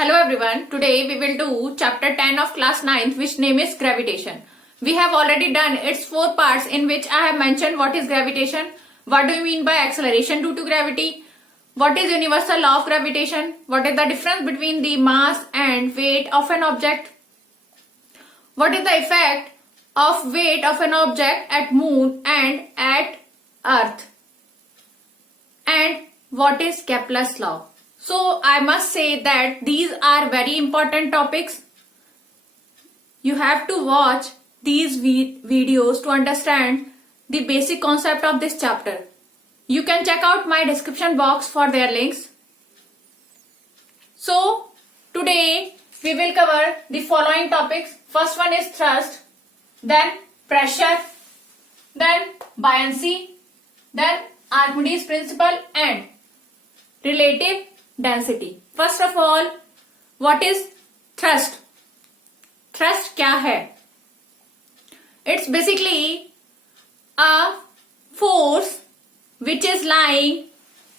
Hello everyone. Today we will do chapter 10 of class 9th, which name is gravitation. We have already done its 4 parts in which I have mentioned what is gravitation, what do you mean by acceleration due to gravity, what is universal law of gravitation, what is the difference between the mass and weight of an object, what is the effect of weight of an object at moon and at earth, and what is Kepler's law. So I must say that these are very important topics. You have to watch these videos to understand the basic concept of this chapter. You can check out my description box for their links. So today we will cover the following topics. First one is thrust, then pressure, then buoyancy, then Archimedes principle and relative density. First of all, what is thrust? Thrust क्या है? It's basically a force which is lying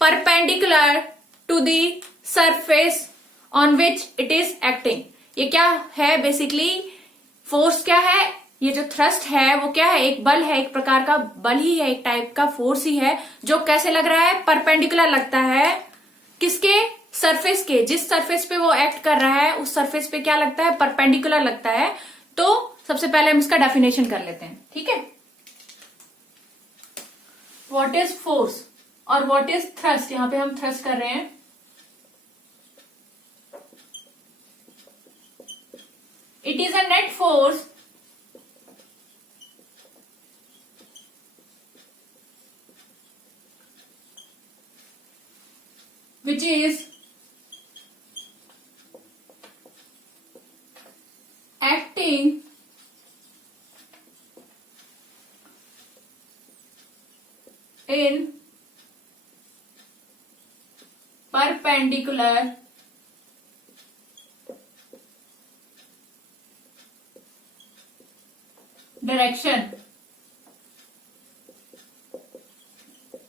perpendicular to the surface on which it is acting. ये क्या है? Basically force क्या है? ये जो thrust है वो क्या है? एक बल है, एक प्रकार का बल ही है, एक टाइप का फोर्स ही है, जो कैसे लग रहा है? परपेंडिकुलर लगता है किसके? सरफेस के। जिस सरफेस पे वो एक्ट कर रहा है उस सरफेस पे क्या लगता है? परपेंडिकुलर लगता है। तो सबसे पहले हम इसका डेफिनेशन कर लेते हैं, ठीक है। व्हाट इज फोर्स और व्हाट इज थ्रस्ट? यहां पे हम थ्रस्ट कर रहे हैं। It is a net force which is acting in perpendicular direction.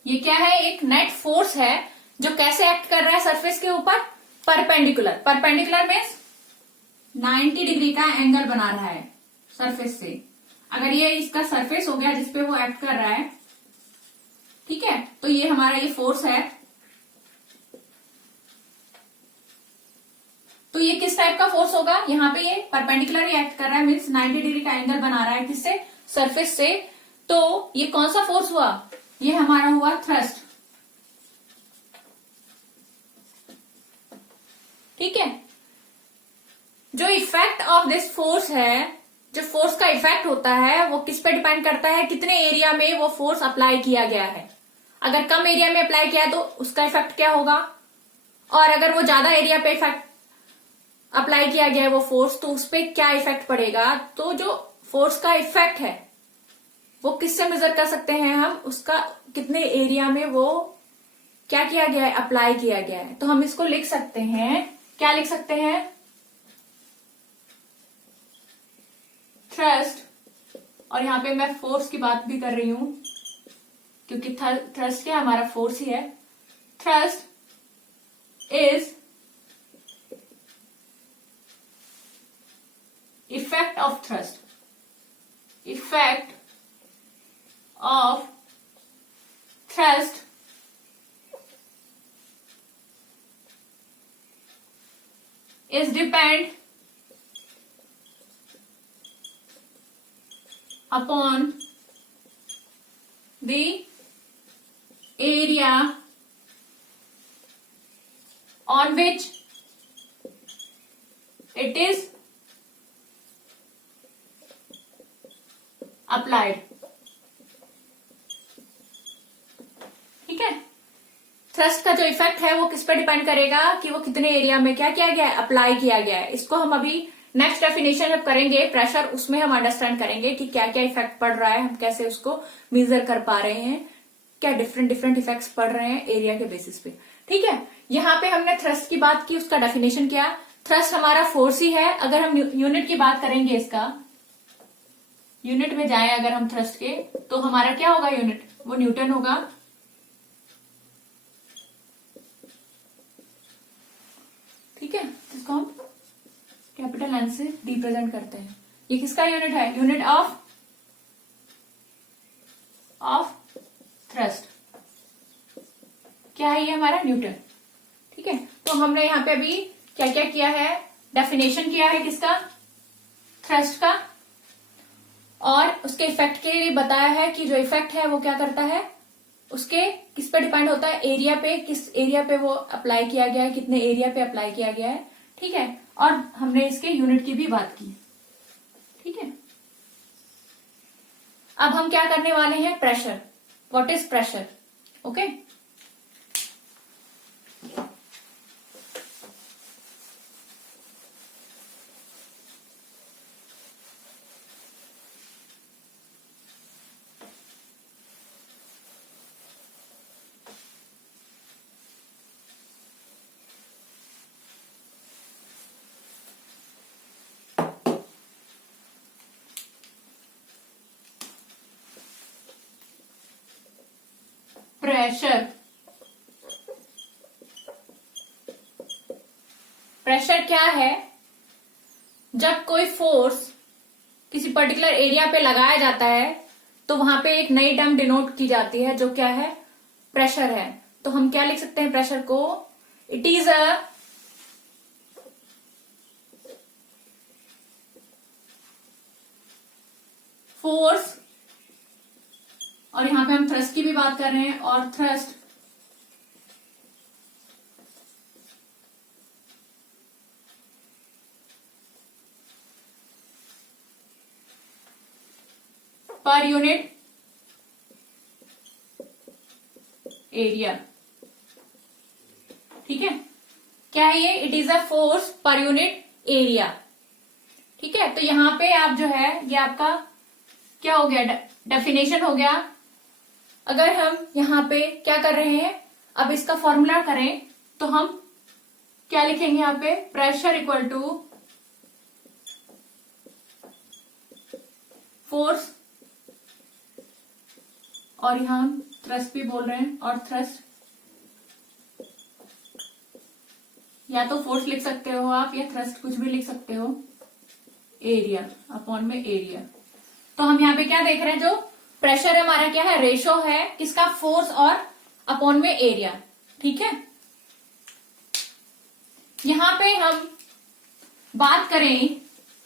ये क्या है? एक नेट फोर्स है जो कैसे एक्ट कर रहा है सरफेस के ऊपर? परपेंडिकुलर। परपेंडिकुलर मीन्स 90 डिग्री का एंगल बना रहा है सरफेस से। अगर ये इसका सरफेस हो गया जिसपे वो एक्ट कर रहा है, ठीक है, तो ये हमारा ये फोर्स है। तो ये किस टाइप का फोर्स होगा? यहाँ पे ये परपेंडिकुलर ही एक्ट कर रहा है, मीन्स 90 डिग्री का एंगल बना रहा है किससे? सरफेस से। तो ये कौन सा फोर्स हुआ? ये हमारा हुआ थ्रस्ट, ठीक है। जो इफेक्ट ऑफ दिस फोर्स है, जो फोर्स का इफेक्ट होता है वो किस पे डिपेंड करता है? कितने एरिया में वो फोर्स अप्लाई किया गया है। अगर कम एरिया में अप्लाई किया तो उसका इफेक्ट क्या होगा, और अगर वो ज्यादा एरिया पे इफेक्ट अप्लाई किया गया है वो फोर्स, तो उस पर क्या इफेक्ट पड़ेगा। तो जो फोर्स का इफेक्ट है वो किससे मेजर कर सकते हैं हम? उसका कितने एरिया में वो क्या किया गया है? अप्लाई किया गया है। तो हम इसको लिख सकते हैं, क्या लिख सकते हैं? थ्रस्ट, और यहां पे मैं फोर्स की बात भी कर रही हूं क्योंकि थ्रस्ट क्या हमारा फोर्स ही है। Thrust is effect of thrust, effect of thrust is depend upon the area on which it is applied, ठीक है। थ्रस्ट का जो इफेक्ट है वो किस पे डिपेंड करेगा कि वो कितने एरिया में क्या किया गया है? अप्लाई किया गया है। इसको हम अभी नेक्स्ट डेफिनेशन जब करेंगे प्रेशर, उसमें हम अंडरस्टैंड करेंगे कि क्या क्या इफेक्ट पड़ रहा है, हम कैसे उसको मेजर कर पा रहे हैं, क्या डिफरेंट डिफरेंट इफेक्ट्स पड़ रहे हैं एरिया के बेसिस पे, ठीक है। यहाँ पे हमने थ्रस्ट की बात की, उसका डेफिनेशन किया। थ्रस्ट हमारा फोर्स ही है। अगर हम यूनिट की बात करेंगे, इसका यूनिट में जाए अगर हम थ्रस्ट के, तो हमारा क्या होगा यूनिट? वो न्यूटन होगा। ठीक है, इसको हम कैपिटल एन से रिप्रेजेंट करते हैं। ये किसका यूनिट है? यूनिट ऑफ थ्रस्ट क्या है? ये हमारा न्यूटन। ठीक है, तो हमने यहाँ पे अभी क्या क्या किया है? डेफिनेशन किया है किसका? थ्रस्ट का, और उसके इफेक्ट के लिए बताया है कि जो इफेक्ट है वो क्या करता है, उसके किस पे डिपेंड होता है? एरिया पे, किस एरिया पे वो अप्लाई किया गया है, कितने एरिया पे अप्लाई किया गया है। ठीक है, और हमने इसके यूनिट की भी बात की। ठीक है, अब हम क्या करने वाले हैं? Pressure. What is pressure? Okay, pressure. Pressure क्या है? जब कोई फोर्स किसी पर्टिकुलर एरिया पे लगाया जाता है तो वहां पे एक नई टर्म डिनोट की जाती है जो क्या है? प्रेशर है। तो हम क्या लिख सकते हैं प्रेशर को? इट इज अ फोर्स, और यहां पे हम थ्रस्ट की भी बात कर रहे हैं, और थ्रस्ट पर यूनिट एरिया। ठीक है, क्या है ये? It is a force per unit area. ठीक है, तो यहां पे आप जो है ये आपका क्या हो गया? डेफिनेशन हो गया। अगर हम यहां पे क्या कर रहे हैं, अब इसका फॉर्मूला करें तो हम क्या लिखेंगे यहां पे? प्रेशर इक्वल टू फोर्स, और यहां हम थ्रस्ट भी बोल रहे हैं, और थ्रस्ट या तो फोर्स लिख सकते हो आप, या थ्रस्ट कुछ भी लिख सकते हो, एरिया अपॉन में एरिया। तो हम यहाँ पे क्या देख रहे हैं? जो प्रेशर है हमारा क्या है? रेशो है किसका? फोर्स और अपॉन में एरिया। ठीक है, यहां पे हम बात करें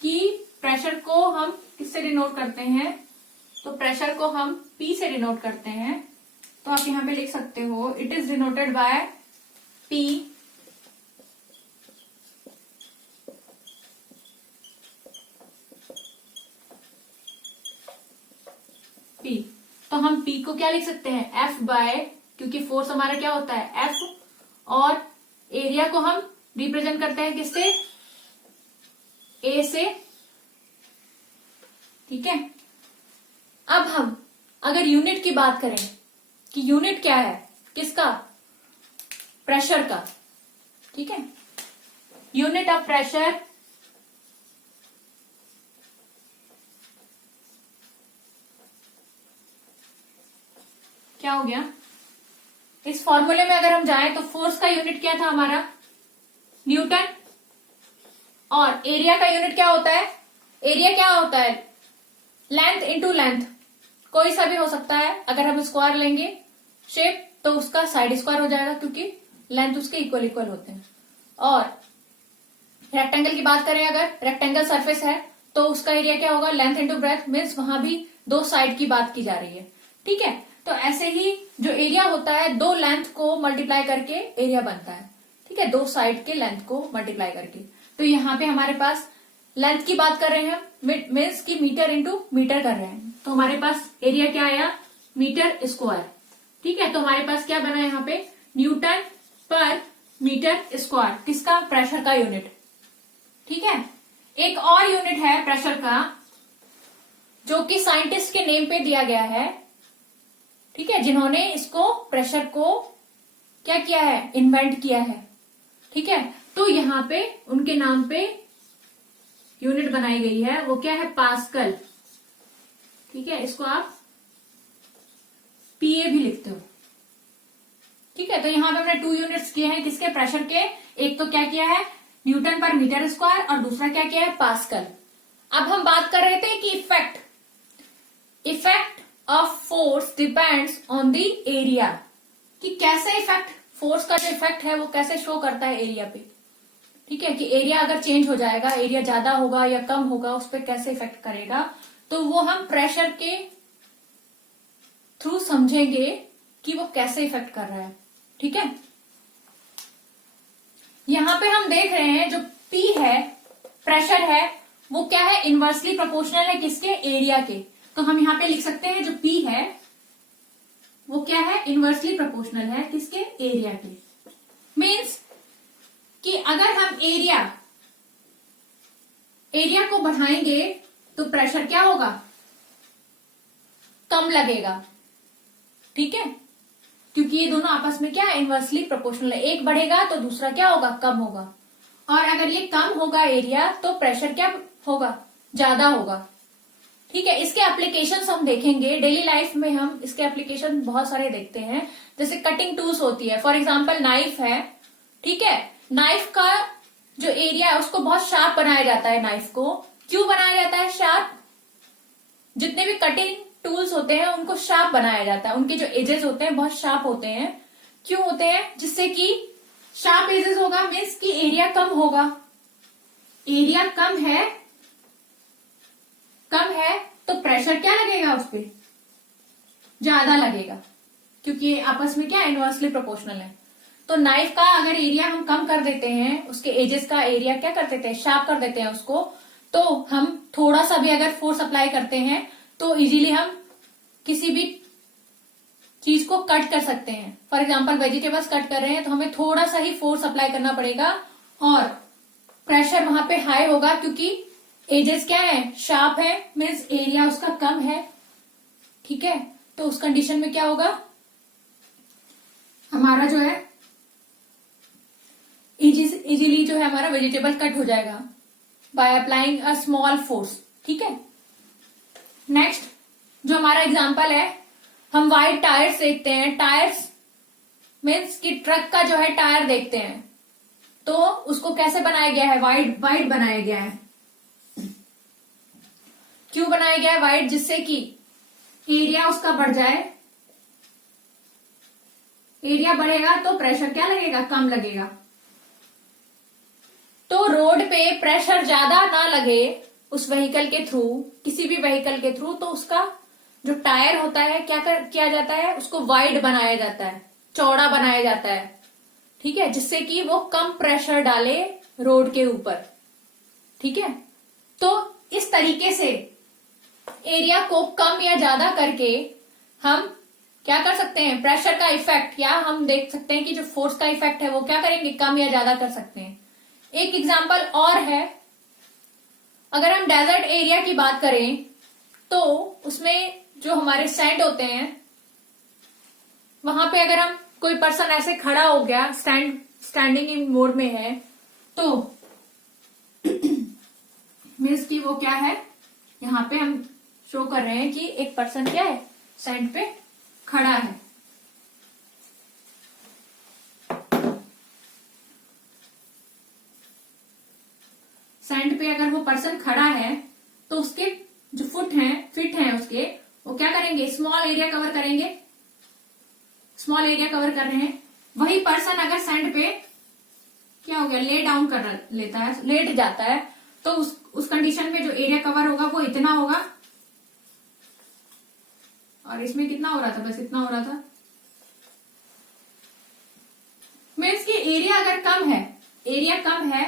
कि प्रेशर को हम किससे डिनोट करते हैं, तो प्रेशर को हम P से डिनोट करते हैं। तो आप यहां पे लिख सकते हो it is denoted by P P। तो हम P को क्या लिख सकते हैं? F बाय, क्योंकि फोर्स हमारा क्या होता है? F, और एरिया को हम रिप्रेजेंट करते हैं किससे? A से। ठीक है, अब हम अगर यूनिट की बात करें कि यूनिट क्या है किसका? प्रेशर का। ठीक है, यूनिट ऑफ प्रेशर क्या हो गया? इस फॉर्मूले में अगर हम जाएं तो फोर्स का यूनिट क्या था हमारा? न्यूटन। और एरिया का यूनिट क्या होता है? एरिया क्या होता है? लेंथ इंटू लेंथ, कोई सा भी हो सकता है। अगर हम स्क्वायर लेंगे शेप तो उसका साइड स्क्वायर हो जाएगा, क्योंकि लेंथ उसके इक्वल इक्वल होते हैं। और रेक्टेंगल की बात करें, अगर रेक्टेंगल सरफेस है तो उसका एरिया क्या होगा? लेंथ इंटू ब्रेथ, मीन्स वहां भी दो साइड की बात की जा रही है। ठीक है, तो ऐसे ही जो एरिया होता है दो लेंथ को मल्टीप्लाई करके एरिया बनता है। ठीक है, दो साइड के लेंथ को मल्टीप्लाई करके। तो यहाँ पे हमारे पास लेंथ की बात कर रहे हैं, मीन्स की मीटर इंटू मीटर कर रहे हैं, तो हमारे पास एरिया क्या आया? Metre square. ठीक है, तो हमारे पास क्या बना यहाँ पे? न्यूटन पर मीटर स्क्वायर, किसका? प्रेशर का यूनिट। ठीक है, एक और यूनिट है प्रेशर का जो कि साइंटिस्ट के नेम पे दिया गया है। ठीक है, जिन्होंने इसको प्रेशर को क्या किया है? इन्वेंट किया है। ठीक है, तो यहां पे उनके नाम पे यूनिट बनाई गई है, वो क्या है? पास्कल। ठीक है, इसको आप पीए भी लिखते हो। ठीक है, तो यहां पे हमने 2 यूनिट्स किए हैं किसके? प्रेशर के। एक तो क्या किया है? न्यूटन पर मीटर स्क्वायर और दूसरा क्या क्या है, पास्कल। अब हम बात कर रहे थे कि effect of force depends on the area, कि कैसे इफेक्ट, फोर्स का जो इफेक्ट है वो कैसे शो करता है एरिया पे। ठीक है, कि एरिया अगर चेंज हो जाएगा, एरिया ज्यादा होगा या कम होगा, उस पर कैसे इफेक्ट करेगा, तो वो हम प्रेशर के थ्रू समझेंगे कि वो कैसे इफेक्ट कर रहा है। ठीक है, यहां पे हम देख रहे हैं जो P है, प्रेशर है, वो क्या है, इनवर्सली प्रोपोर्शनल है किसके, एरिया के। तो हम यहां पे लिख सकते हैं जो P है वो क्या है, इनवर्सली प्रोपोर्शनल है किसके, एरिया के। मीन्स कि अगर हम एरिया को बढ़ाएंगे तो प्रेशर क्या होगा, कम लगेगा। ठीक है, क्योंकि ये दोनों आपस में क्या है, इनवर्सली प्रोपोर्शनल है, एक बढ़ेगा तो दूसरा क्या होगा, कम होगा। और अगर ये कम होगा एरिया तो प्रेशर क्या होगा, ज्यादा होगा। ठीक है, इसके एप्लीकेशंस हम देखेंगे डेली लाइफ में, हम इसके एप्लीकेशन बहुत सारे देखते हैं। जैसे कटिंग टूल्स होती है, फॉर एग्जांपल नाइफ है। ठीक है, नाइफ का जो एरिया है उसको बहुत शार्प बनाया जाता है। नाइफ को क्यों बनाया जाता है शार्प, जितने भी कटिंग टूल्स होते हैं उनको शार्प बनाया जाता है, उनके जो एजेस होते हैं बहुत शार्प होते हैं। क्यों होते हैं, जिससे कि शार्प एजेस होगा मीन्स कि एरिया कम होगा। एरिया कम है तो प्रेशर क्या लगेगा उस पर, ज्यादा लगेगा, क्योंकि ये आपस में क्या इनवर्सली प्रोपोर्शनल है। तो नाइफ का अगर एरिया हम कम कर देते हैं, उसके एजेस का एरिया क्या कर देते हैं, शार्प कर देते हैं उसको, तो हम थोड़ा सा भी अगर फोर्स अप्लाई करते हैं तो इजीली हम किसी भी चीज को कट कर सकते हैं। फॉर एग्जांपल वेजिटेबल्स कट कर रहे हैं तो हमें थोड़ा सा ही फोर्स अप्लाई करना पड़ेगा और प्रेशर वहां पे हाई होगा, क्योंकि एजेस क्या है, शार्प है, मीन्स एरिया उसका कम है। ठीक है, तो उस कंडीशन में क्या होगा, हमारा जो है इजीली जो है हमारा वेजिटेबल कट हो जाएगा by applying a small force. ठीक है, नेक्स्ट जो हमारा एग्जांपल है, हम वाइड टायर्स देखते हैं। टायर्स मीन्स कि ट्रक का जो है टायर देखते हैं, तो उसको कैसे बनाया गया है, वाइड बनाया गया है। क्यों बनाया गया है वाइड, जिससे कि एरिया उसका बढ़ जाए। एरिया बढ़ेगा तो प्रेशर क्या लगेगा, कम लगेगा। तो रोड पे प्रेशर ज्यादा ना लगे उस व्हीकल के थ्रू, किसी भी व्हीकल के थ्रू, तो उसका जो टायर होता है किया जाता है, उसको वाइड बनाया जाता है, चौड़ा बनाया जाता है। ठीक है, जिससे कि वो कम प्रेशर डाले रोड के ऊपर। ठीक है, तो इस तरीके से एरिया को कम या ज्यादा करके हम क्या कर सकते हैं, प्रेशर का इफेक्ट, या हम देख सकते हैं कि जो फोर्स का इफेक्ट है वो क्या करेंगे, कम या ज्यादा कर सकते हैं। एक एग्जांपल और है, अगर हम डेजर्ट एरिया की बात करें तो उसमें जो हमारे सैंड होते हैं, वहां पे अगर हम कोई पर्सन ऐसे खड़ा हो गया, स्टैंडिंग इन मोड में है, तो मीन्स कि वो क्या है, यहाँ पे हम शो कर रहे हैं कि एक पर्सन क्या है, सैंड पे खड़ा है। सैंड पे अगर वो पर्सन खड़ा है तो उसके जो फिट हैं उसके, वो क्या करेंगे, स्मॉल एरिया कवर करेंगे। स्मॉल एरिया कवर कर रहे हैं। वही पर्सन अगर सैंड पे क्या हो गया, ले डाउन कर लेता है, लेट जाता है, तो उस कंडीशन में जो एरिया कवर होगा वो इतना होगा, और इसमें कितना हो रहा था, बस इतना हो रहा था। मीन्स की एरिया अगर कम है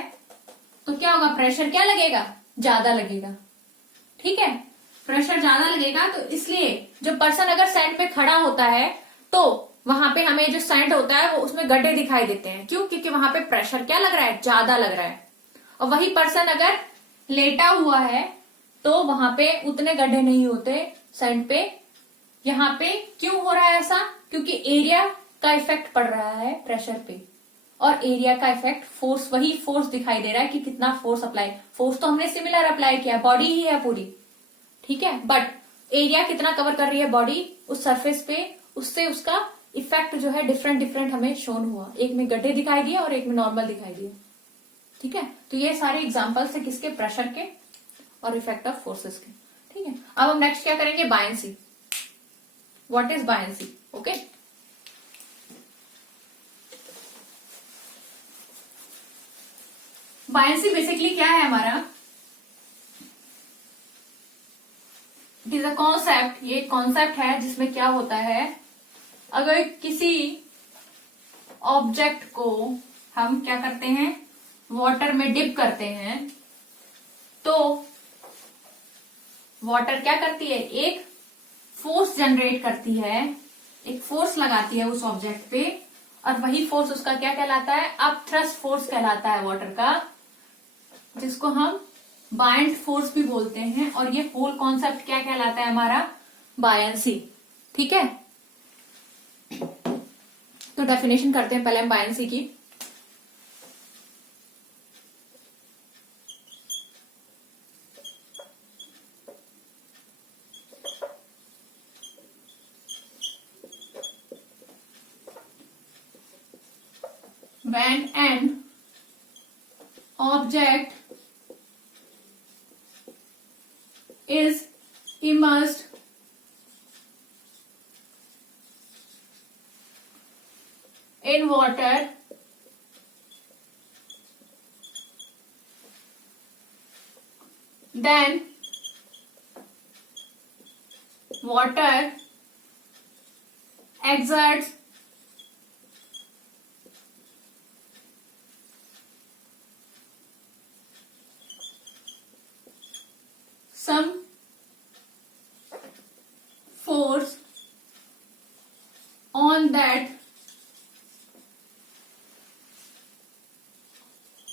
तो क्या होगा, प्रेशर क्या लगेगा, ज्यादा लगेगा। ठीक है, प्रेशर ज्यादा लगेगा, तो इसलिए जो पर्सन अगर सैंड पे खड़ा होता है तो वहां पे हमें जो सैंड होता है वो उसमें गड्ढे दिखाई देते हैं। क्यों, क्योंकि वहां पे प्रेशर क्या लग रहा है, ज्यादा लग रहा है। और वही पर्सन अगर लेटा हुआ है तो वहां पे उतने गड्ढे नहीं होते सैंड पे। यहाँ पे क्यों हो रहा है ऐसा, क्योंकि एरिया का इफेक्ट पड़ रहा है प्रेशर पे, और एरिया का इफेक्ट फोर्स, वही फोर्स दिखाई दे रहा है कि कितना फोर्स अप्लाई, फोर्स तो हमने सिमिलर अप्लाई किया, बॉडी ही है पूरी। ठीक है, बट एरिया कितना कवर कर रही है बॉडी उस सरफेस पे, उससे उसका इफेक्ट जो है डिफरेंट हमें शोन हुआ। एक में गड्ढे दिखाई दिए और एक में नॉर्मल दिखाई दिए। ठीक है, तो ये सारे एग्जांपल्स है किसके, प्रेशर के और इफेक्ट ऑफ फोर्सेस के। ठीक है, अब हम नेक्स्ट क्या करेंगे, buoyancy. What is buoyancy? Okay, buoyancy basically क्या है हमारा, इट इज अ कॉन्सेप्ट, ये कॉन्सेप्ट है जिसमें क्या होता है, अगर किसी ऑब्जेक्ट को हम क्या करते हैं, वाटर में डिप करते हैं, तो वाटर क्या करती है, एक फोर्स जनरेट करती है, एक फोर्स लगाती है उस ऑब्जेक्ट पे, और वही फोर्स उसका क्या कहलाता है, अप थ्रस्ट फोर्स कहलाता है वाटर का, जिसको हम बायंट फोर्स भी बोलते हैं। और ये होल कॉन्सेप्ट क्या कहलाता है हमारा, बायंसी। ठीक है, तो डेफिनेशन करते हैं पहले हम बायंसी की। When an object is immersed in water, then water exerts some force on that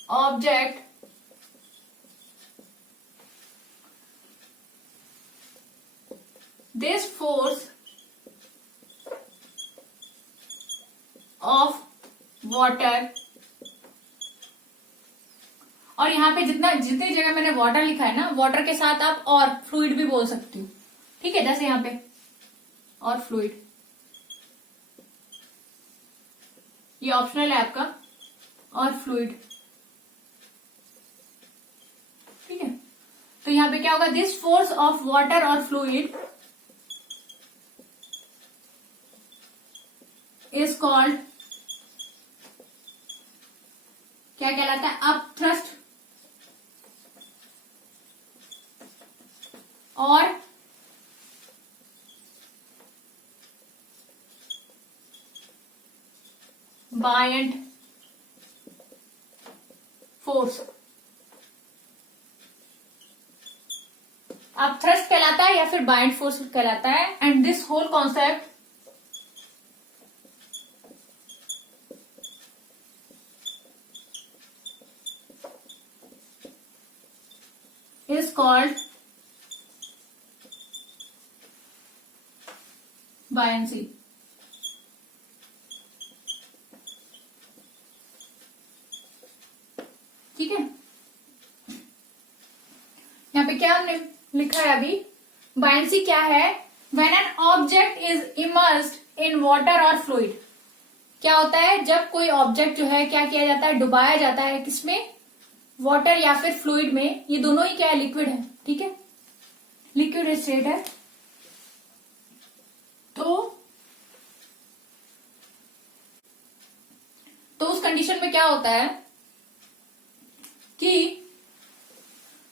object this force of water, और यहाँ पे जितनी जगह मैंने वाटर लिखा है ना, वाटर के साथ आप और फ्लूइड भी बोल सकती हो। ठीक है, जैसे यहाँ पे और फ्लूइड, ये ऑप्शनल है आपका, और फ्लूइड। ठीक है, तो यहाँ पे क्या होगा, दिस फोर्स ऑफ वाटर और फ्लूइड इज कॉल्ड, क्या कहलाता है, अप थ्रस्ट और बायंट फोर्स। अब थ्रस्ट कहलाता है या फिर बायंट फोर्स कहलाता है, and this whole concept is called buoyancy। ठीक है, यहाँ पे क्या हमने लिखा है अभी, buoyancy क्या है, when an object is immersed in water or fluid। क्या होता है, जब कोई ऑब्जेक्ट जो है क्या किया जाता है, डुबाया जाता है, किसमें, वाटर या फिर फ्लूइड में, ये दोनों ही क्या है, लिक्विड है। ठीक है, लिक्विड स्टेट है, तो उस कंडीशन में क्या होता है कि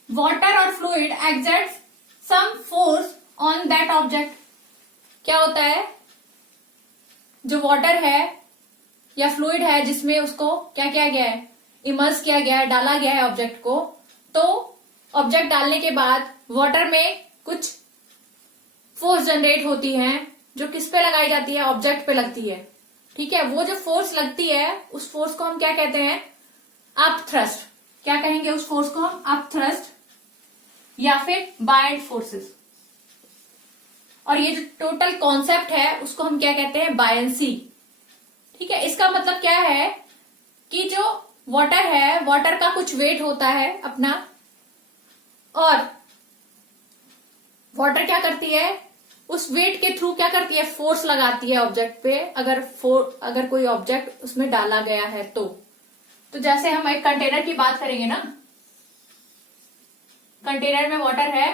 वाटर और fluid exerts some force on that object. क्या होता है, जो वाटर है या फ्लूइड है जिसमें उसको क्या किया गया है, इमर्स किया गया है, डाला गया है ऑब्जेक्ट को, तो ऑब्जेक्ट डालने के बाद वाटर में कुछ फोर्स जनरेट होती है, जो किस पे लगाई जाती है, ऑब्जेक्ट पे लगती है। ठीक है, वो जो फोर्स लगती है उस फोर्स को हम क्या कहते हैं, अप थ्रस्ट। क्या कहेंगे उस फोर्स को हम, अप थ्रस्ट या फिर बायंट फोर्सेस। और ये जो टोटल कॉन्सेप्ट है उसको हम क्या कहते हैं, बायंसी। ठीक है, इसका मतलब क्या है कि जो वाटर है, वाटर का कुछ वेट होता है अपना, और वाटर क्या करती है, उस वेट के थ्रू क्या करती है, फोर्स लगाती है ऑब्जेक्ट पे, अगर कोई ऑब्जेक्ट उसमें डाला गया है तो। तो जैसे हम एक कंटेनर की बात करेंगे ना, कंटेनर में वाटर है,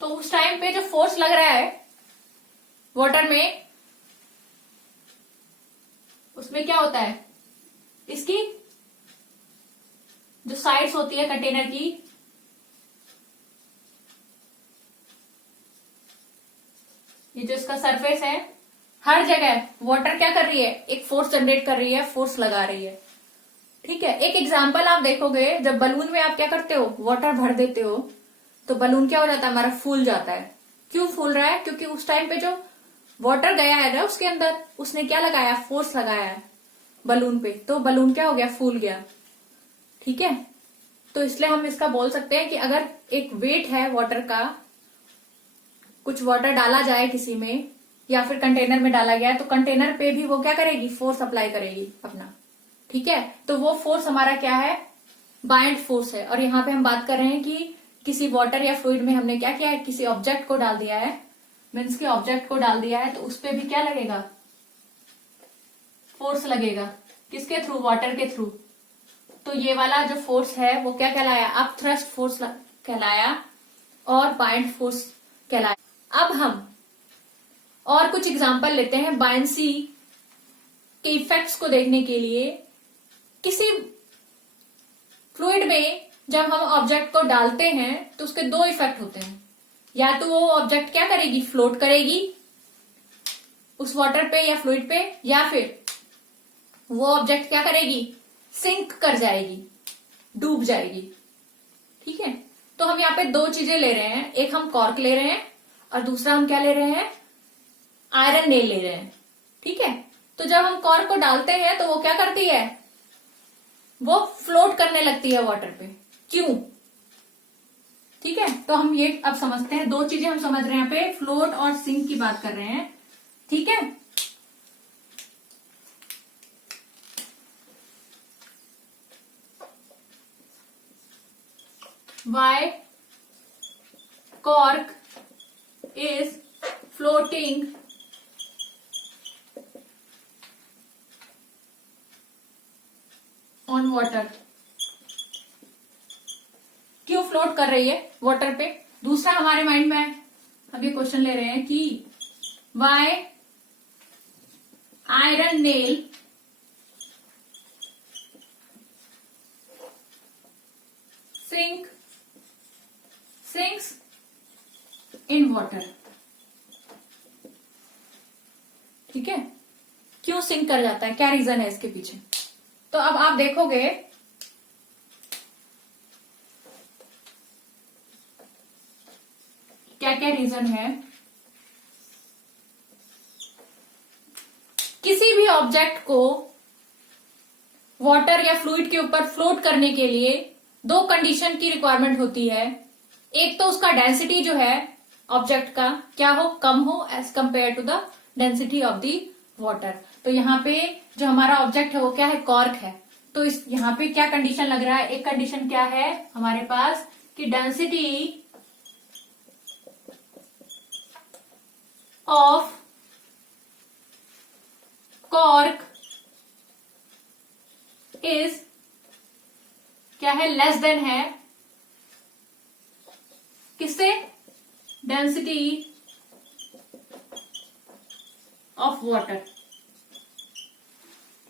तो उस टाइम पे जो फोर्स लग रहा है वाटर में, उसमें क्या होता है, इसकी जो साइड्स होती है कंटेनर की, ये जो इसका सरफेस है, हर जगह वाटर क्या कर रही है, एक फोर्स जनरेट कर रही है, फोर्स लगा रही है। ठीक है, एक एग्जांपल आप देखोगे, जब बलून में आप क्या करते हो, वाटर भर देते हो, तो बलून क्या हो जाता है, हमारा फूल जाता है। क्यों फूल रहा है, क्योंकि उस टाइम पे जो वाटर गया है ना उसके अंदर, उसने क्या लगाया, फोर्स लगाया है बलून पे, तो बलून क्या हो गया, फूल गया। ठीक है, तो इसलिए हम इसका बोल सकते हैं कि अगर एक वेट है वाटर का, कुछ वाटर डाला जाए किसी में या फिर कंटेनर में डाला गया है, तो कंटेनर पे भी वो क्या करेगी, फोर्स अप्लाई करेगी अपना। ठीक है, तो वो फोर्स हमारा क्या है, बायंट फोर्स है। और यहाँ पे हम बात कर रहे हैं कि किसी वाटर या फ्लूइड में हमने क्या किया है, किसी ऑब्जेक्ट को डाल दिया है, मीन्स के ऑब्जेक्ट को डाल दिया है, तो उस पर भी क्या लगेगा, फोर्स लगेगा। किसके थ्रू, वाटर के थ्रू। तो ये वाला जो फोर्स है वो क्या कहलाया, अप थ्रस्ट फोर्स कहलाया और बायंट फोर्स कहलाया। अब हम और कुछ एग्जांपल लेते हैं बायंसी के इफेक्ट्स को देखने के लिए। किसी फ्लूइड में जब हम ऑब्जेक्ट को डालते हैं तो उसके दो इफेक्ट होते हैं, या तो वो ऑब्जेक्ट क्या करेगी, फ्लोट करेगी उस वाटर पे या फ्लूइड पे, या फिर वो ऑब्जेक्ट क्या करेगी, सिंक कर जाएगी, डूब जाएगी। ठीक है, तो हम यहाँ पे दो चीजें ले रहे हैं, एक हम कॉर्क ले रहे हैं और दूसरा हम क्या ले रहे हैं, आयरन नेल ले रहे हैं। ठीक है, तो जब हम कॉर्क को डालते हैं तो वो क्या करती है, वो फ्लोट करने लगती है वाटर पे। क्यों, ठीक है, तो हम ये अब समझते हैं, दो चीजें हम समझ रहे हैं यहाँ पे, फ्लोट और सिंक की बात कर रहे हैं। ठीक है, why cork is floating on water, क्यों फ्लोट कर रही है वाटर पे। दूसरा हमारे माइंड में हम ये क्वेश्चन ले रहे हैं कि why iron nail sinks in water। ठीक है, क्यों सिंक कर जाता है, क्या रीजन है इसके पीछे। तो अब आप देखोगे क्या क्या रीजन है। किसी भी ऑब्जेक्ट को वाटर या फ्लूइड के ऊपर फ्लोट करने के लिए दो कंडीशन की रिक्वायरमेंट होती है। एक तो उसका डेंसिटी जो है ऑब्जेक्ट का क्या हो, कम हो as compare to the density of the water. तो यहाँ पे जो हमारा ऑब्जेक्ट है वो क्या है, कॉर्क है। तो इस यहाँ पे क्या कंडीशन लग रहा है, एक कंडीशन क्या है हमारे पास कि डेंसिटी ऑफ कॉर्क इज क्या है, लेस देन है किससे, डेंसिटी ऑफ वाटर।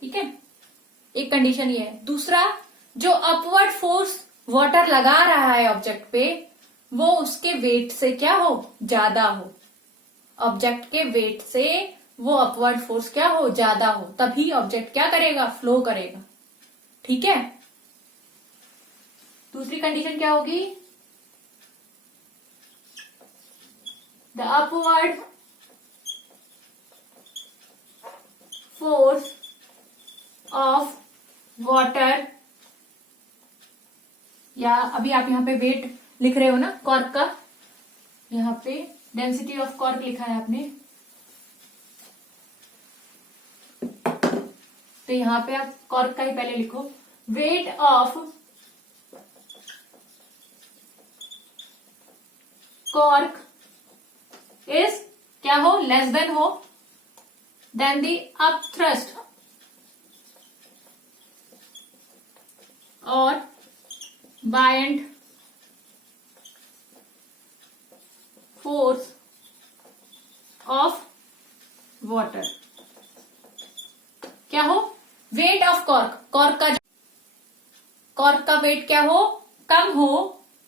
ठीक है, एक कंडीशन ये है। दूसरा, जो अपवर्ड फोर्स वाटर लगा रहा है ऑब्जेक्ट पे, वो उसके वेट से क्या हो, ज्यादा हो। ऑब्जेक्ट के वेट से वो अपवर्ड फोर्स क्या हो, ज्यादा हो, तभी ऑब्जेक्ट क्या करेगा, फ्लो करेगा। ठीक है, दूसरी कंडीशन क्या होगी, the upward force of water, या अभी आप यहाँ पे वेट लिख रहे हो ना कॉर्क का, यहाँ पे डेंसिटी ऑफ कॉर्क लिखा है आपने, तो यहाँ पे आप कॉर्क का ही पहले लिखो, वेट ऑफ कॉर्क इज क्या हो, लेस देन हो देन दी अप थ्रस्ट और बायंट फोर्स ऑफ वाटर। क्या हो? वेट ऑफ कॉर्क, कॉर्क का वेट क्या हो? कम हो।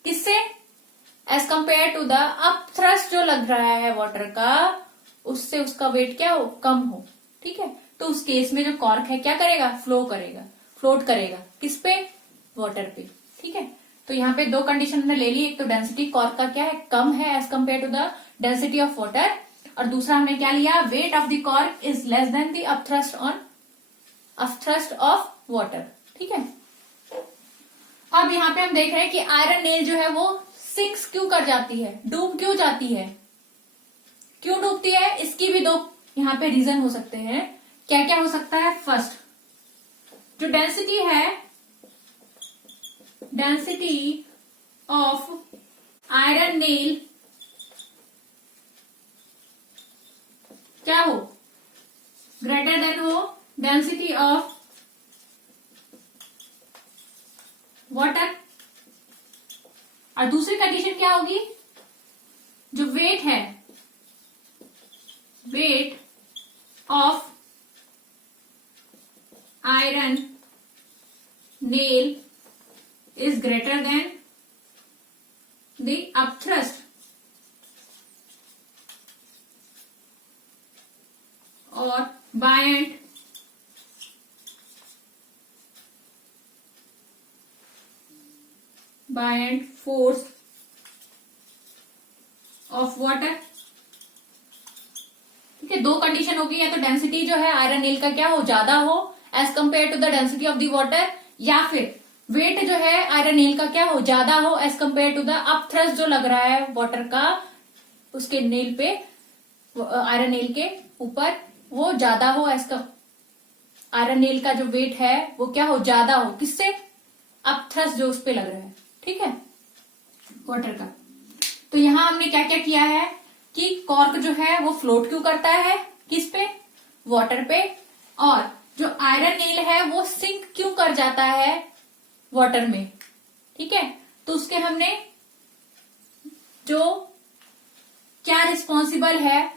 किससे? एज कंपेयर टू द अप थ्रस्ट जो लग रहा है वाटर का, उससे उसका वेट क्या हो? कम हो। ठीक है, तो उस केस में जो कॉर्क है क्या करेगा? फ्लो करेगा, फ्लोट करेगा। किस पे? वाटर पे। ठीक है, तो यहाँ पे दो कंडीशन हमने ले ली। एक तो डेंसिटी कॉर्क का क्या है? कम है as compare to the density of water, और दूसरा हमने क्या लिया? Weight of the cork is less than the upthrust of water. ठीक है, अब यहाँ पे हम देख रहे हैं कि आयरन नेल जो है वो सिंक्स क्यों कर जाती है, डूब क्यों जाती है, क्यों डूबती है? इसकी भी दो यहाँ पे रीजन हो सकते हैं। क्या क्या हो सकता है? फर्स्ट, जो डेंसिटी है, डेंसिटी ऑफ आयरन नेल क्या हो? ग्रेटर देन हो डेंसिटी ऑफ वाटर। और दूसरी कंडीशन क्या होगी? जो वेट है, weight of iron nail is greater than the upthrust और बायंट फोर्स ऑफ वाटर। ठीक है, दो कंडीशन होगी, या तो डेंसिटी जो है आयरन नेल का क्या हो? ज्यादा हो as compare to the density of the water, या फिर वेट जो है आयरन नेल का क्या हो? ज्यादा हो as compare to the upthrust जो लग रहा है वाटर का उसके नेल पे, आयरन नेल के ऊपर, वो ज्यादा हो। आयरन नेल का जो वेट है वो क्या हो? ज्यादा हो। किससे? अपथ्रस्ट जो उस पे लग रहा है। ठीक है, वाटर का। तो यहां हमने क्या क्या किया है कि कॉर्क जो है वो फ्लोट क्यों करता है? किस पे? वाटर पे। और जो आयरन नेल है वो सिंक क्यों कर जाता है वाटर में? ठीक है, तो उसके हमने जो क्या रिस्पॉन्सिबल है,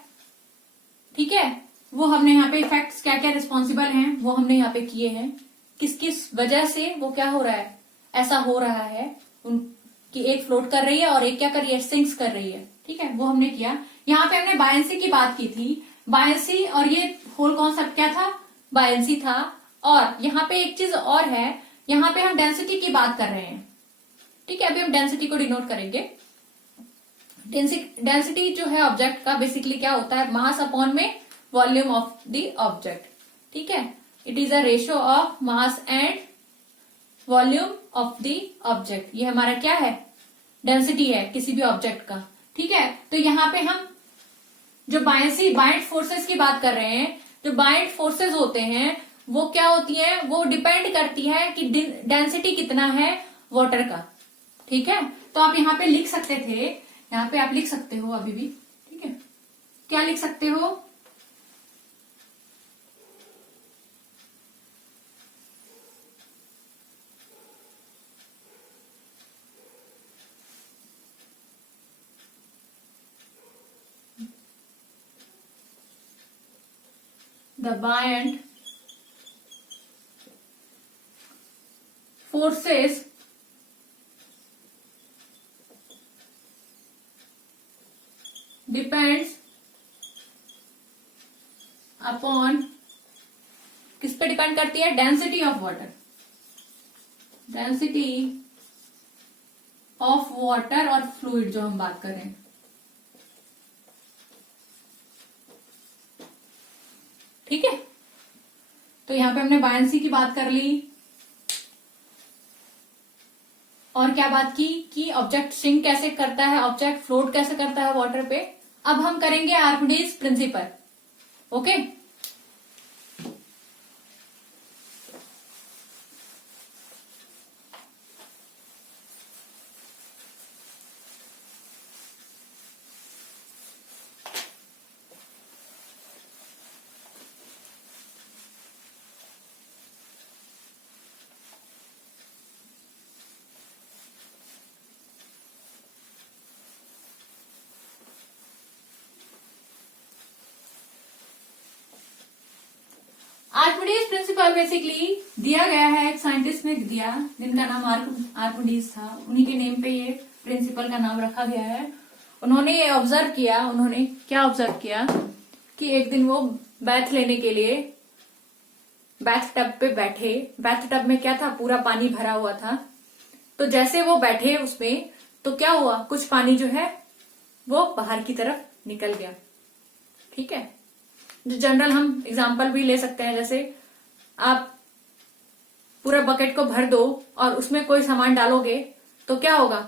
ठीक है, वो हमने यहाँ पे इफेक्ट्स क्या क्या रिस्पॉन्सिबल हैं वो हमने यहाँ पे किए हैं। किस किस वजह से वो क्या हो रहा है, ऐसा हो रहा है कि एक फ्लोट कर रही है और एक क्या कर रही है? सिंक्स कर रही है। ठीक है, वो हमने किया। यहाँ पे हमने बायंसी की बात की थी। बायंसी, और ये होल कॉन्सेप्ट क्या था? बायंसी था। और यहाँ पे एक चीज और है, यहाँ पे हम डेंसिटी की बात कर रहे हैं। ठीक है, अभी हम डेंसिटी को डिनोट करेंगे। डेंसिटी जो है ऑब्जेक्ट का बेसिकली क्या होता है? मास अपॉन में वॉल्यूम ऑफ द ऑब्जेक्ट। ठीक है, it is a ratio of mass and volume of the object. ये हमारा क्या है? डेंसिटी है किसी भी ऑब्जेक्ट का। ठीक है, तो यहाँ पे हम जो बायंट फोर्सेस की बात कर रहे हैं, जो बायंट फोर्सेस होते हैं वो क्या होती है? वो डिपेंड करती है कि डेंसिटी कितना है वाटर का। ठीक है, तो आप यहाँ पे लिख सकते थे, यहाँ पे आप लिख सकते हो अभी भी। ठीक है, क्या लिख सकते हो? The buoyant forces depends upon, किस पे डिपेंड करती है? Density of water. Density of water और फ्लूइड जो हम बात कर रहे हैं। ठीक है, तो यहां पे हमने बायंसी की बात कर ली, और क्या बात की कि ऑब्जेक्ट सिंक कैसे करता है, ऑब्जेक्ट फ्लोट कैसे करता है वाटर पे। अब हम करेंगे Archimedes principle. Okay, principle basically दिया गया है, एक साइंटिस्ट ने दिया जिनका नाम आर्किमिडीज था, उन्हीं के नेम पे ये प्रिंसिपल का नाम रखा गया है। उन्होंने ऑब्जर्व किया, उन्होंने क्या ऑब्जर्व किया कि एक दिन वो बैथ लेने के लिए बैथ टब पे बैठे। बैथ टब में क्या था, पूरा पानी भरा हुआ था। तो जैसे वो बैठे उसमें तो क्या हुआ, कुछ पानी जो है वो बाहर की तरफ निकल गया। ठीक है, जो जनरल हम एग्जांपल भी ले सकते हैं, जैसे आप पूरा बकेट को भर दो और उसमें कोई सामान डालोगे तो क्या होगा,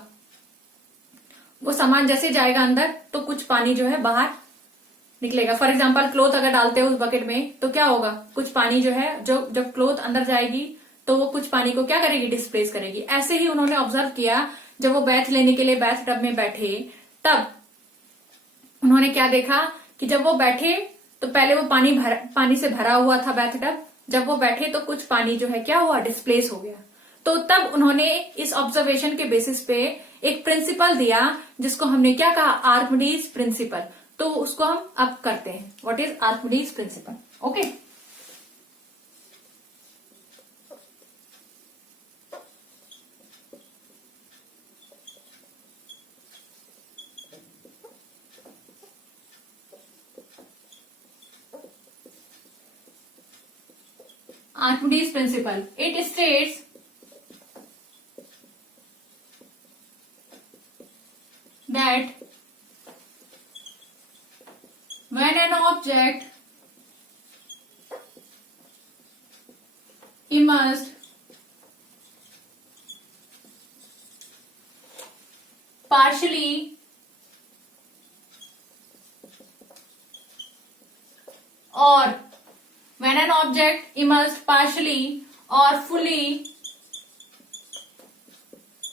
वो सामान जैसे जाएगा अंदर तो कुछ पानी जो है बाहर निकलेगा। फॉर एग्जाम्पल क्लोथ अगर डालते हो उस बकेट में तो क्या होगा, कुछ पानी जो है, जो जब क्लोथ अंदर जाएगी तो वो कुछ पानी को क्या करेगी, डिस्प्लेस करेगी। ऐसे ही उन्होंने ऑब्जर्व किया, जब वो बैथ लेने के लिए बैथ टब में बैठे तब उन्होंने क्या देखा कि जब वो बैठे तो पहले वो पानी से भरा हुआ था बैथ टब। जब वो बैठे तो कुछ पानी जो है क्या हुआ, डिस्प्लेस हो गया। तो तब उन्होंने इस ऑब्जर्वेशन के बेसिस पे एक प्रिंसिपल दिया जिसको हमने क्या कहा, आर्किमिडीज प्रिंसिपल। तो उसको हम अब करते हैं, what is Archimedes principle. Okay, Archimedes principle. It states that when an object immersed partially or when an object immersed partially or fully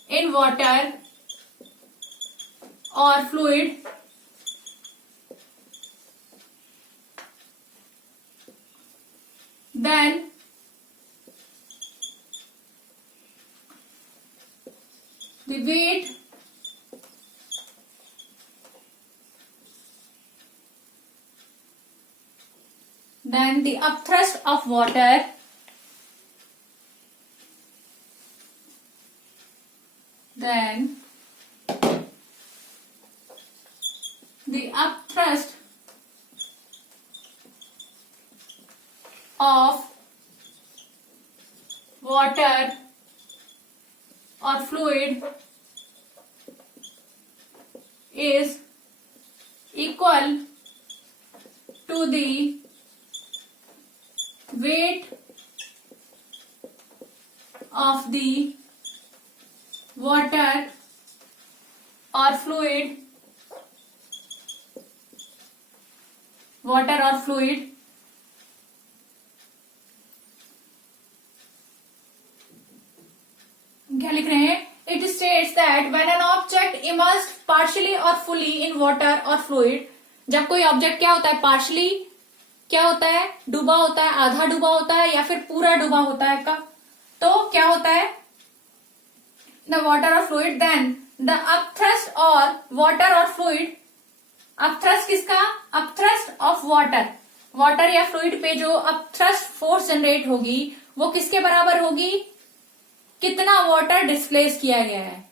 in water or fluid, then the weight then the upthrust of water then the upthrust of water or fluid is equal to the weight of the water or fluid क्या लिख रहे हैं, it states that when an object immersed partially और fully in water और fluid, जब कोई object क्या होता है, पार्शियली क्या होता है, डूबा होता है, आधा डूबा होता है या फिर पूरा डूबा होता है का, तो क्या होता है, द वाटर और फ्लूइड देन द अपथ्रस्ट और वाटर और फ्लूइड, अपथ्रस्ट किसका, अपथ्रस्ट ऑफ वाटर, वाटर या फ्लूइड पे जो अपथ्रस्ट फोर्स जनरेट होगी वो किसके बराबर होगी, कितना वाटर डिस्प्लेस किया गया है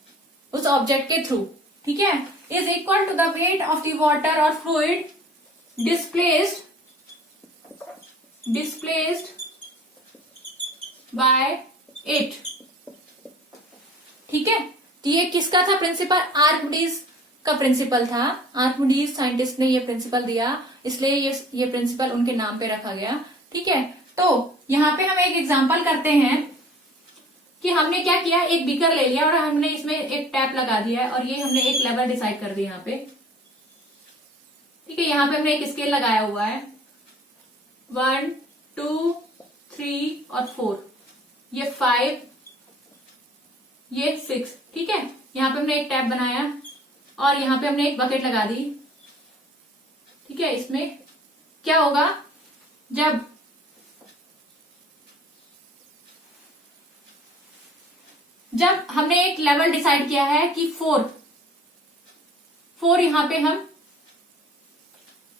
उस ऑब्जेक्ट के थ्रू। ठीक है, is equal to the weight of the water और फ्लूइड डिस्प्लेस्ड बाय इट। ठीक है, तो ये किसका था प्रिंसिपल, आर्किमिडीज का प्रिंसिपल था। आर्किमिडीज साइंटिस्ट ने ये प्रिंसिपल दिया, इसलिए ये प्रिंसिपल उनके नाम पे रखा गया। ठीक है, तो यहाँ पे हम एक एग्जांपल करते हैं कि हमने क्या किया, एक बीकर ले लिया और हमने इसमें एक टैप लगा दिया है और ये हमने एक लेवल डिसाइड कर दिया यहाँ पे। ठीक है, यहाँ पे हमने एक स्केल लगाया हुआ है, 1 2 3 और 4, ये 5, ये 6। ठीक है, यहाँ पे हमने एक टैप बनाया और यहाँ पे हमने एक बकेट लगा दी। ठीक है, इसमें क्या होगा, जब हमने एक लेवल डिसाइड किया है कि 4 यहां पे हम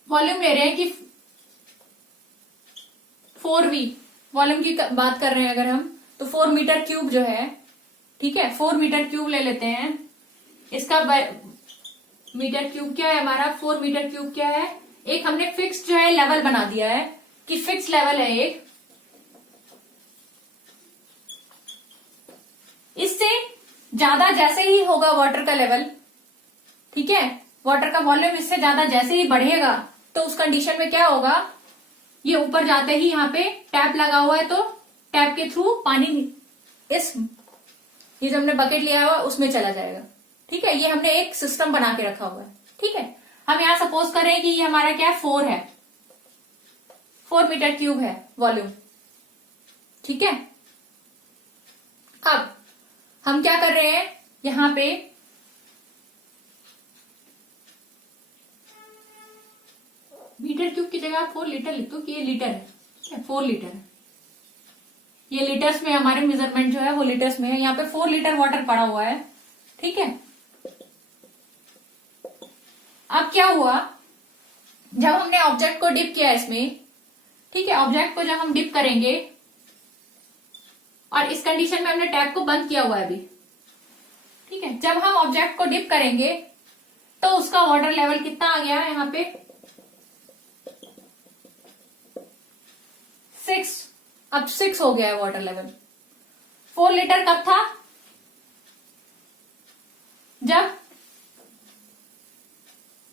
वॉल्यूम ले रहे हैं कि 4V वॉल्यूम की बात कर रहे हैं अगर हम, तो 4 मीटर क्यूब जो है, ठीक है, 4 मीटर क्यूब ले लेते हैं। इसका मीटर क्यूब क्या है हमारा, 4 मीटर क्यूब क्या है, एक हमने फिक्स जो है लेवल बना दिया है कि फिक्स लेवल है एक, इससे ज्यादा जैसे ही होगा वाटर का लेवल, ठीक है, वाटर का वॉल्यूम इससे ज्यादा जैसे ही बढ़ेगा तो उस कंडीशन में क्या होगा, ये ऊपर जाते ही यहाँ पे टैप लगा हुआ है तो टैप के थ्रू पानी इस ये जो हमने बकेट लिया हुआ उसमें चला जाएगा, ठीक है। ये हमने एक सिस्टम बना के रखा हुआ है, ठीक है। हम यहां सपोज करें कि ये हमारा क्या है, 4 है, 4 मीटर क्यूब है वॉल्यूम, ठीक है। अब हम क्या कर रहे हैं, यहां पे मीटर क्यूब की जगह 4 लीटर लिख दो कि ये लीटर है, ठीक है, 4 लीटर है। ये लीटर्स में हमारे मेजरमेंट जो है वो लीटर्स में है, यहाँ पे 4 लीटर वाटर पड़ा हुआ है, ठीक है। अब क्या हुआ, जब हमने ऑब्जेक्ट को डिप किया इसमें, ठीक है, ऑब्जेक्ट को जब हम डिप करेंगे और इस कंडीशन में हमने टैप को बंद किया हुआ है अभी, ठीक है, जब हम ऑब्जेक्ट को डिप करेंगे तो उसका वाटर लेवल कितना आ गया है यहाँ पे 6, अब 6 हो गया है वाटर लेवल। 4 लीटर कब था, जब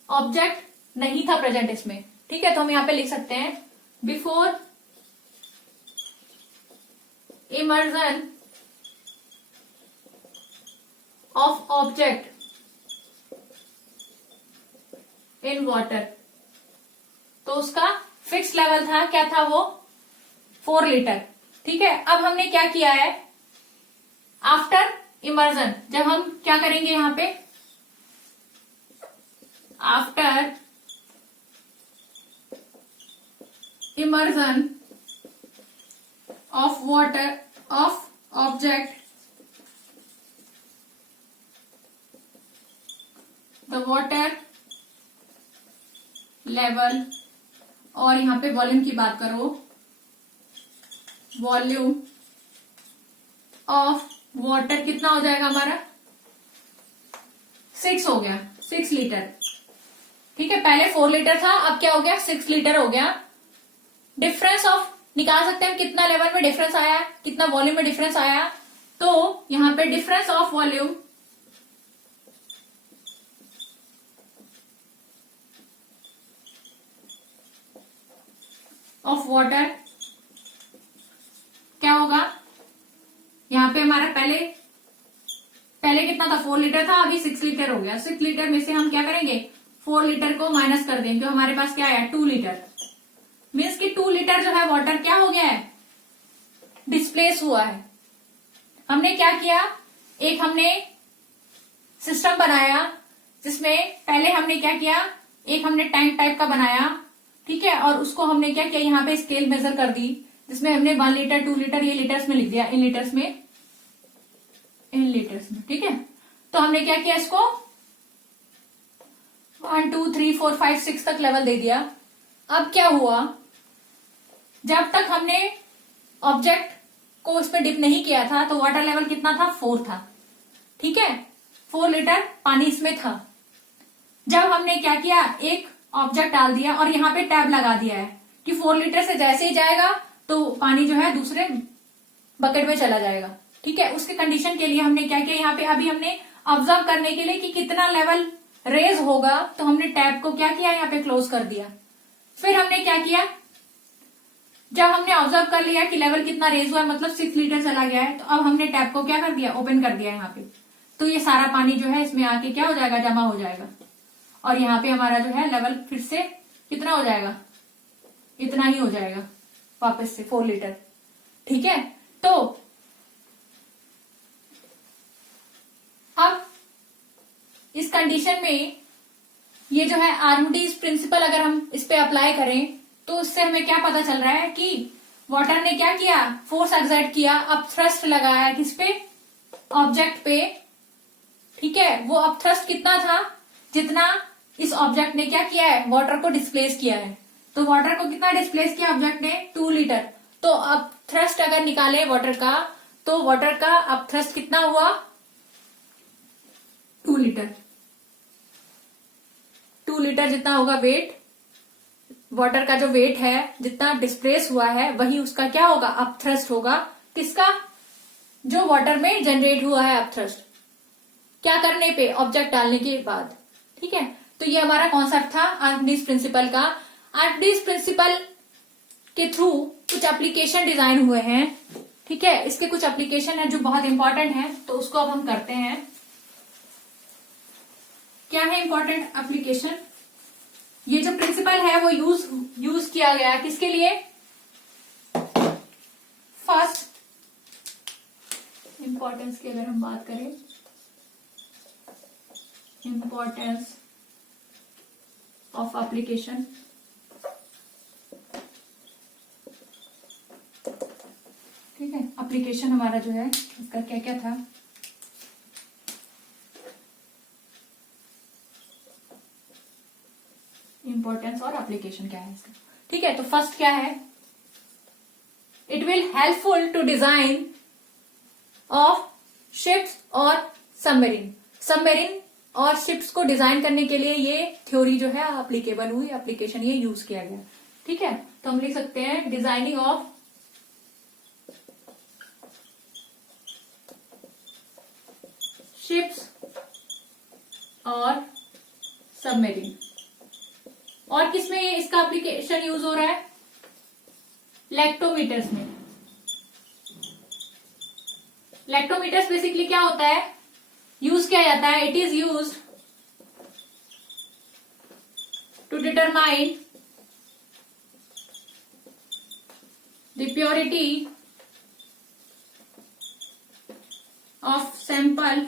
ऑब्जेक्ट नहीं था प्रेजेंट इसमें, ठीक है। तो हम यहां पे लिख सकते हैं before immersion of object in water, तो उसका फिक्स लेवल था, क्या था वो 4 लीटर, ठीक है। अब हमने क्या किया है, आफ्टर इमर्जन, जब हम क्या करेंगे यहां पे, after immersion of water of object, the water level, और यहां पे वॉल्यूम की बात करो, वॉल्यूम ऑफ वाटर कितना हो जाएगा हमारा 6 हो गया, 6 लीटर, ठीक है। पहले 4 लीटर था, अब क्या हो गया 6 लीटर हो गया। डिफरेंस ऑफ निकाल सकते हैं कितना लेवल में डिफरेंस आया, कितना वॉल्यूम में डिफरेंस आया, तो यहां पे difference of volume of water क्या होगा, यहां पे हमारा पहले कितना था 4 लीटर था, अभी 6 लीटर हो गया। 6 लीटर में से हम क्या करेंगे 4 लीटर को माइनस कर देंगे, तो हमारे पास क्या आया 2 लीटर, मीन्स कि 2 लीटर जो है वाटर क्या हो गया है, डिस्प्लेस हुआ है। हमने क्या किया, एक हमने सिस्टम बनाया जिसमें पहले हमने क्या किया, एक हमने टैंक टाइप का बनाया, ठीक है, और उसको हमने क्या किया, यहाँ पे स्केल मेजर कर दी, जिसमें हमने 1 लीटर 2 लीटर ये लीटर्स में लिख दिया, इन लीटर्स में, ठीक है। तो हमने क्या किया, इसको 1 2 3 4 5 6 तक लेवल दे दिया। अब क्या हुआ, जब तक हमने ऑब्जेक्ट को उसमें डिप नहीं किया था तो वाटर लेवल कितना था 4 था, ठीक है, 4 लीटर पानी इसमें था। जब हमने क्या किया, एक ऑब्जेक्ट डाल दिया और यहाँ पे टैब लगा दिया है कि 4 लीटर से जैसे ही जाएगा तो पानी जो है दूसरे बकेट में चला जाएगा, ठीक है। उसके कंडीशन के लिए हमने क्या किया, यहाँ पे अभी हमने ऑब्जर्व करने के लिए कि कितना लेवल रेज होगा, तो हमने टैब को क्या किया, यहाँ पे क्लोज कर दिया। फिर हमने क्या किया, जब हमने ऑब्जर्व कर लिया कि लेवल कितना रेज हुआ है, मतलब 6 लीटर चला गया है, तो अब हमने टैब को क्या कर दिया, ओपन कर दिया यहाँ पे, तो ये सारा पानी जो है इसमें आके क्या हो जाएगा, जमा हो जाएगा, और यहाँ पे हमारा जो है लेवल फिर से कितना हो जाएगा, इतना ही हो जाएगा वापस से 4 लीटर, ठीक है। तो अब इस कंडीशन में ये जो है आर्किमिडीज प्रिंसिपल अगर हम इस पे अप्लाई करें तो उससे हमें क्या पता चल रहा है कि वाटर ने क्या किया, फोर्स एक्सर्ट किया, अब थ्रस्ट लगाया किस पे, ऑब्जेक्ट पे, ठीक है। वो अब थ्रस्ट कितना था, जितना इस ऑब्जेक्ट ने क्या किया है, वाटर को डिस्प्लेस किया है। तो वाटर को कितना डिस्प्लेस किया ऑब्जेक्ट ने 2 लीटर, तो अब थ्रस्ट अगर निकाले वाटर का, तो वाटर का अब थ्रस्ट कितना हुआ, 2 लीटर। 2 लीटर जितना होगा वेट, वाटर का जो वेट है जितना डिस्प्लेस हुआ है वही उसका क्या होगा, अप थ्रस्ट होगा। किसका, जो वाटर में जनरेट हुआ है अप थ्रस्ट, क्या करने पे, ऑब्जेक्ट डालने के बाद। ठीक है, तो ये हमारा कॉन्सेप्ट था आर्किमिडीज प्रिंसिपल का। आर्किमिडीज प्रिंसिपल के थ्रू कुछ एप्लीकेशन डिजाइन हुए हैं। ठीक है, इसके कुछ एप्लीकेशन है जो बहुत इंपॉर्टेंट है, तो उसको अब हम करते हैं। क्या है इंपॉर्टेंट एप्लीकेशन, ये जो प्रिंसिपल है वो यूज किया गया किसके लिए, फर्स्ट इंपॉर्टेंस की अगर हम बात करें, इंपॉर्टेंस ऑफ एप्लीकेशन, ठीक है, एप्लीकेशन हमारा जो है इसका क्या क्या था, इंपॉर्टेंस और एप्लीकेशन क्या है इसका। ठीक है, तो फर्स्ट क्या है, it will helpful to design of ships और सबमरीन। सबमरीन और शिप्स को डिजाइन करने के लिए ये थ्योरी जो है एप्लीकेबल हुई, एप्लीकेशन ये यूज किया गया। ठीक है, तो हम लिख सकते हैं डिजाइनिंग ऑफ शिप्स और सबमरीन। और किसमें इसका एप्लीकेशन यूज हो रहा है, लैक्टोमीटर्स में। लैक्टोमीटर्स बेसिकली क्या होता है, यूज किया जाता है, it is use to determine the purity of sample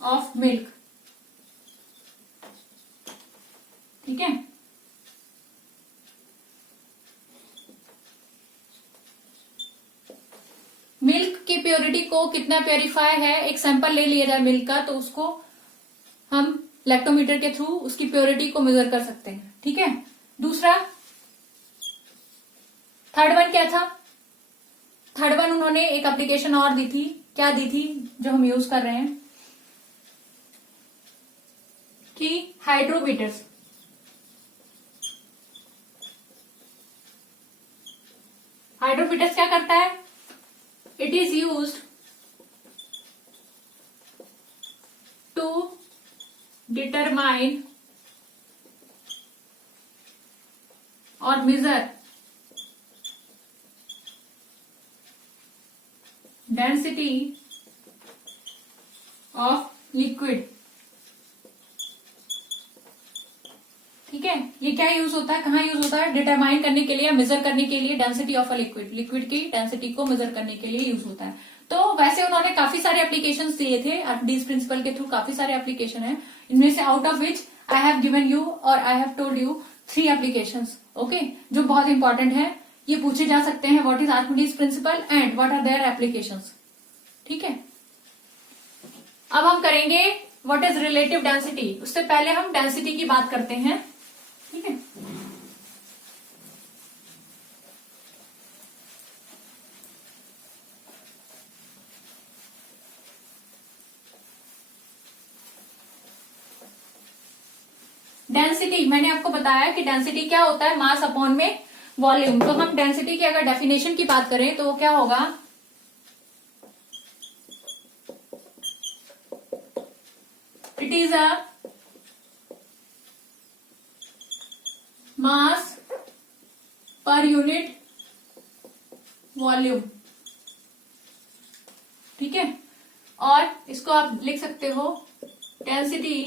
of milk. ठीक है, मिल्क की प्योरिटी को कितना प्योरीफाई है, एक सैंपल ले लिया जाए मिल्क का, तो उसको हम लैक्टोमीटर के थ्रू उसकी प्योरिटी को मेजर कर सकते हैं। ठीक है, दूसरा थर्ड वन क्या था, थर्ड वन उन्होंने एक एप्लीकेशन और दी थी, क्या दी थी जो हम यूज कर रहे हैं, कि हाइड्रोमीटर्स। हाइड्रोमीटर्स क्या करता है, it is used to determine और मेजर डेंसिटी ऑफ लिक्विड। ठीक है, ये क्या यूज होता है, कहाँ यूज होता है, डिटरमाइन करने के लिए, मेजर करने के लिए density of a liquid, liquid की डेंसिटी को मेजर करने के लिए यूज होता है। तो वैसे उन्होंने काफी सारे एप्लीकेशंस दिए थे, आर्किमिडीज प्रिंसिपल के थ्रू काफी सारे एप्लीकेशन है, इनमें से out of which I have given you और I have told you 3 applications. Okay, जो बहुत इंपॉर्टेंट है, ये पूछे जा सकते हैं, what is Archimedes principle and what are their applications. ठीक है, अब हम करेंगे व्हाट इज रिलेटिव डेंसिटी। उससे पहले हम डेंसिटी की बात करते हैं। ठीक है, डेंसिटी मैंने आपको बताया कि डेंसिटी क्या होता है, मास अपॉन में वॉल्यूम। तो हम डेंसिटी की अगर डेफिनेशन की बात करें तो वो क्या होगा, it is a mass per unit volume. ठीक है, और इसको आप लिख सकते हो density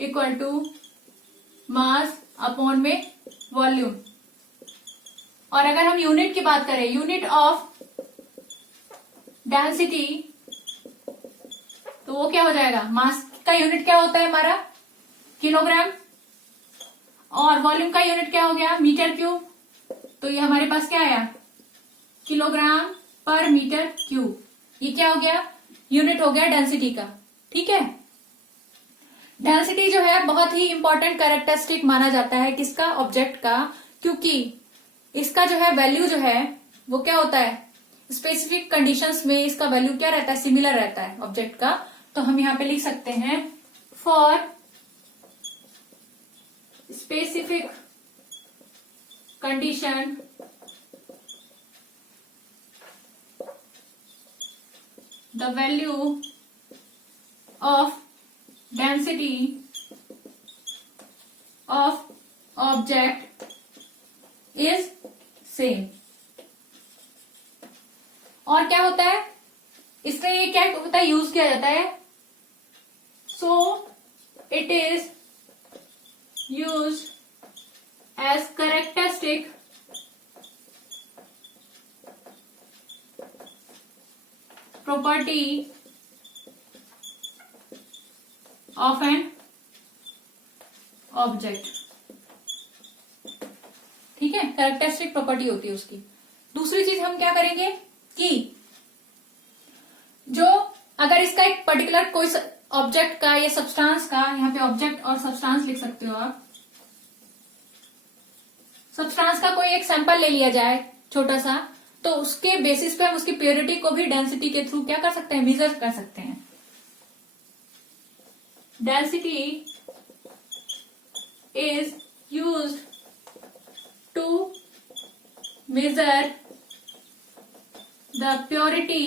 equal to mass upon में वॉल्यूम। और अगर हम यूनिट की बात करें, यूनिट ऑफ डेंसिटी, तो वो क्या हो जाएगा, मास का यूनिट क्या होता है हमारा, किलोग्राम, और वॉल्यूम का यूनिट क्या हो गया, मीटर क्यूब। तो ये हमारे पास क्या आया, किलोग्राम पर मीटर क्यूब। ये क्या हो गया, यूनिट हो गया डेंसिटी का। ठीक है, डेंसिटी जो है बहुत ही इंपॉर्टेंट कैरेक्टरिस्टिक माना जाता है किसका, ऑब्जेक्ट का, क्योंकि इसका जो है वैल्यू जो है वो क्या होता है, स्पेसिफिक कंडीशंस में इसका वैल्यू क्या रहता है, सिमिलर रहता है ऑब्जेक्ट का। तो हम यहां पे लिख सकते हैं for specific condition the value of density of object is same। और क्या होता है इसमें, ये क्या होता है, यूज किया जाता है, so it is use as characteristic property of an object। ठीक है, कैरेक्टरिस्टिक प्रॉपर्टी होती है उसकी। दूसरी चीज हम क्या करेंगे कि जो अगर इसका एक पर्टिकुलर कोई ऑब्जेक्ट का या सब्सटेंस का, यहाँ पे ऑब्जेक्ट और सब्सटेंस लिख सकते हो आप, सब्सटेंस का कोई एक सैंपल ले लिया जाए छोटा सा, तो उसके बेसिस पे हम उसकी प्योरिटी को भी डेंसिटी के थ्रू क्या कर सकते हैं, मेजर कर सकते हैं। Density is used to measure the purity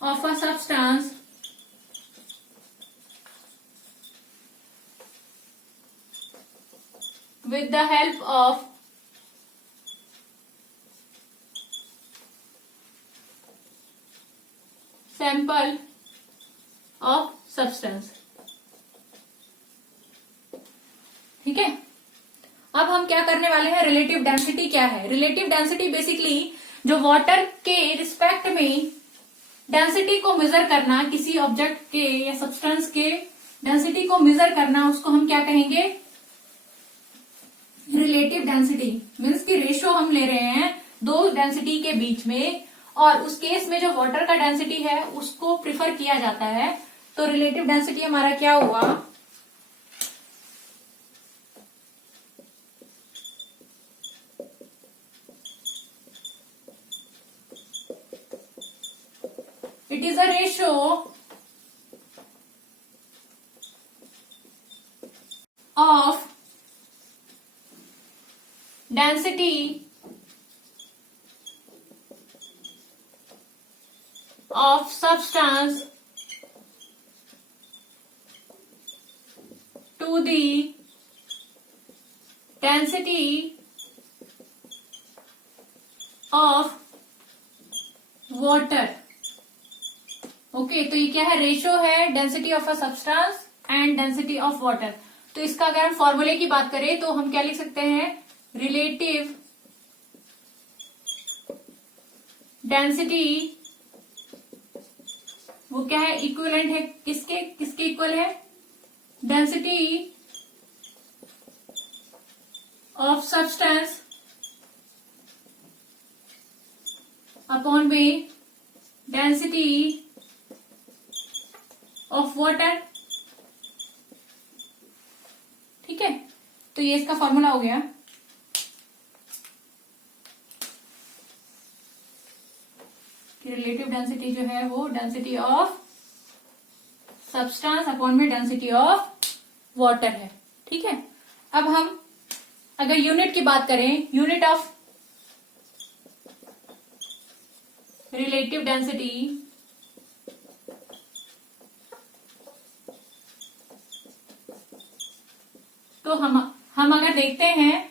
of a substance with the help of sample of substance। ठीक है, अब हम क्या करने वाले हैं, रिलेटिव डेंसिटी क्या है। रिलेटिव डेंसिटी बेसिकली जो वाटर के रिस्पेक्ट में डेंसिटी को मेजर करना, किसी ऑब्जेक्ट के या सब्सटेंस के डेंसिटी को मेजर करना, उसको हम क्या कहेंगे, रिलेटिव डेंसिटी। मीन्स की रेशियो हम ले रहे हैं दो डेंसिटी के बीच में, और उस केस में जो वाटर का डेंसिटी है उसको प्रिफर किया जाता है। तो रिलेटिव डेंसिटी हमारा क्या हुआ, it is a ratio of density of substance to the density of water। Okay, तो ये क्या है, रेशियो है density of a substance and density of water. तो इसका अगर हम फॉर्मूले की बात करें तो हम क्या लिख सकते हैं, रिलेटिव डेंसिटी वो क्या है, इक्विवेलेंट है किसके, किसके इक्वल है, डेंसिटी ऑफ सब्सटेंस अपॉन में डेंसिटी ऑफ वाटर। ठीक है, तो ये इसका फॉर्मूला हो गया। रिलेटिव डेंसिटी जो है वो डेंसिटी ऑफ सब्सटेंस अपॉन में डेंसिटी ऑफ वाटर है। ठीक है, अब हम अगर यूनिट की बात करें, यूनिट ऑफ रिलेटिव डेंसिटी तो हम अगर देखते हैं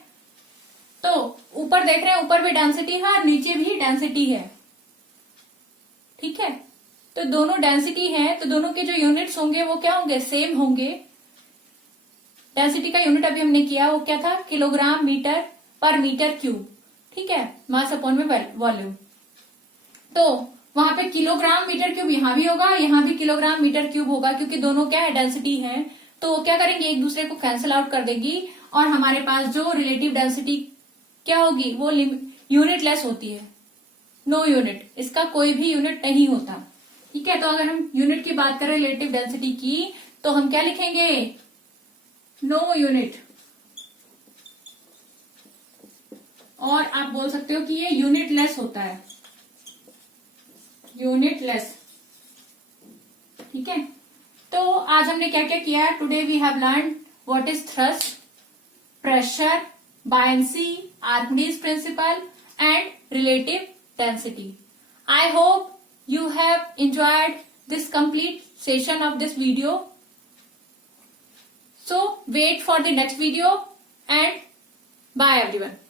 तो ऊपर देख रहे हैं, ऊपर भी डेंसिटी है और नीचे भी डेंसिटी है। ठीक है, तो दोनों डेंसिटी है, तो दोनों के जो यूनिट्स होंगे वो क्या होंगे, सेम होंगे। डेंसिटी का यूनिट अभी हमने किया, वो क्या था, किलोग्राम मीटर पर मीटर क्यूब। ठीक है, मास अपॉन में वॉल्यूम। तो वहां पे किलोग्राम मीटर क्यूब यहां भी होगा, यहां भी किलोग्राम मीटर क्यूब होगा, क्योंकि दोनों क्या है, डेंसिटी है। तो क्या करेंगे, एक दूसरे को कैंसिल आउट कर देगी और हमारे पास जो रिलेटिव डेंसिटी क्या होगी, वो यूनिट लेस होती है, नो यूनिट, इसका कोई भी यूनिट नहीं होता। ठीक है, तो अगर हम यूनिट की बात करें रिलेटिव डेंसिटी की, तो हम क्या लिखेंगे, नो यूनिट। और आप बोल सकते हो कि ये यूनिटलेस होता है, यूनिटलेस। ठीक है, तो आज हमने क्या क्या किया है? Today we have learn what is thrust, pressure, buoyancy, Archimedes principle and relative density. I hope you have enjoyed this complete session of this video. So wait for the next video and bye everyone.